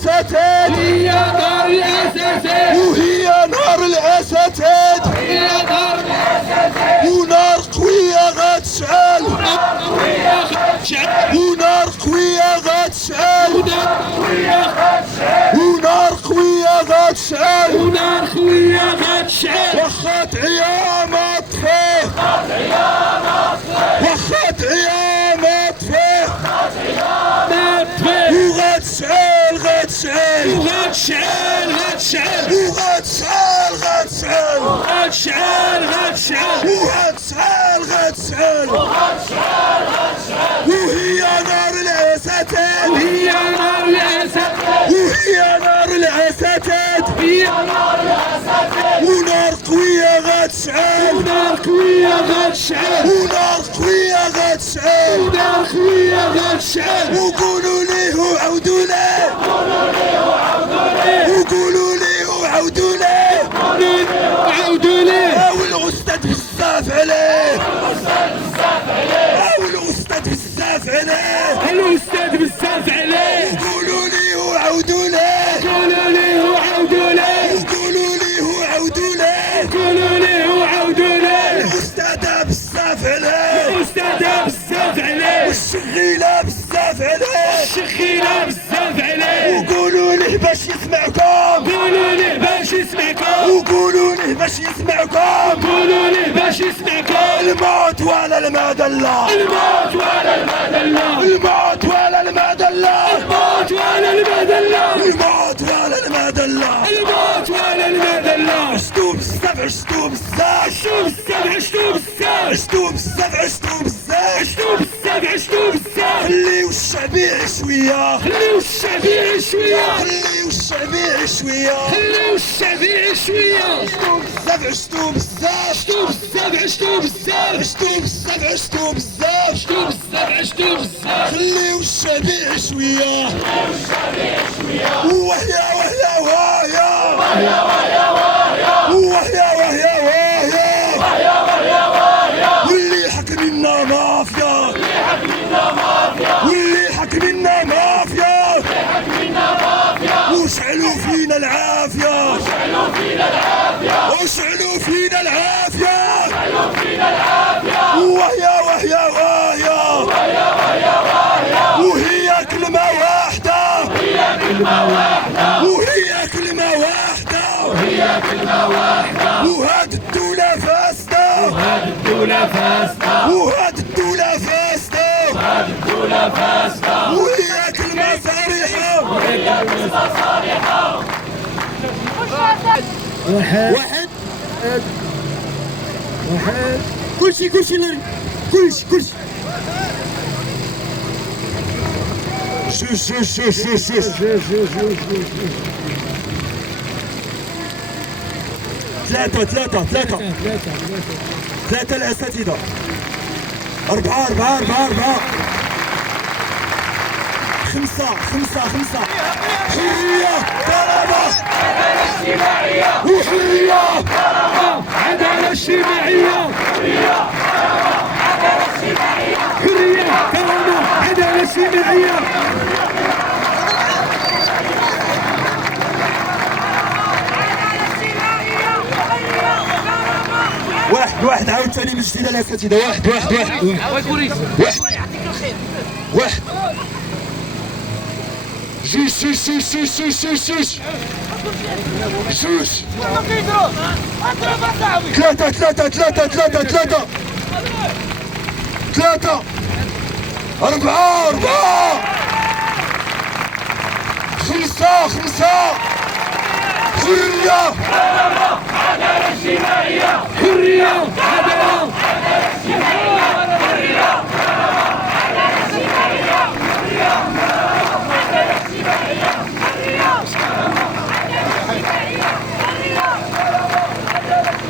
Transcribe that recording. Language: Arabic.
الأساتذ هي دار الأساتذ وهي نار الأساتذ ونار قوية غتشعل ونار قوية غتشعل ونار قوية غتشعل واخا تعيا ما تفيق واخا تعيا ما تفيق وغتشعل غتشعل وغتشعل وغتشعل غتشعل غتشعل وغتشعل غتشعل وهي نار الأساتذ هي نار الأسد وهي نار الأساتذ هي نار الأسد ونار قوية غتشعل ونار قوية غتشعل ونار قوية غتشعل ونار قوية غتشعل وقولوا ليه وعودوا ليه وقولوا ليه وعودوا ليه عودوا ليه والأستاذ بزاف عليه والأستاذ بزاف عليه الأستاذ بزاف عليه وقولوا ليه وعودوا ليه قولوا ليه وعودوا ليه وقولوا ليه وعودوا ليه قولوا ليه وعودوا ليه الأستاذ بزاف عليه الأستاذ بزاف عليه والشغيلة بزاف عليه الشخيلة بزاف عليه وقولوا ليه باش يسمعكم قولوا ليه باش يسمعكم وقولوا ليه باش يسمعكم قولوا ليه باش يسمعكم الموت ولا المذلة الموت ولا المذلة الموت ولا المذلة الموت ولا المذلة الموت ولا المذلة الموت ولا المذلة عشتو بزاف عشتو بزاف عشتو بزاف عشتو بزاف عشتو بزاف عشتو بزاف عشتو بزاف عشتو بزاف خليو الشعب يعيش شوية خليو الشعب يعيش شوية خليو الشعب يعيش شوية خليو الشعب يعيش شوية عشتو بزاف عشتو بزاف عشتو بزاف عشتو بزاف عشتو بزاف عشتو بزاف عشتو بزاف عشتو بزاف خليو الشعب يعيش شوية وهيا وهيا وهيا وهيا وهيا وهيا واللي حكمنا مافيا واللي حكمنا مافيا وشعلوا فينا العافية وشعلوا فينا العافية وهيا وهيا وهيا وهي كلمة واحدة وهي كلمة واحدة وهاد الدولة فاسدة وهاد الدولة فاسدة وهي كلمة صريحة واحد كلشي كلشي شوش ثلاثة الأساتذة أربعة خمسة حرية كرامة وحرية عدالة اجتماعية حرية كرامة عدالة اجتماعية واحد عاود ثاني من جديد الأساتذة واحد جوج ثلاثة أربعة خمسة حرية عدالة اجتماعية حرية عدالة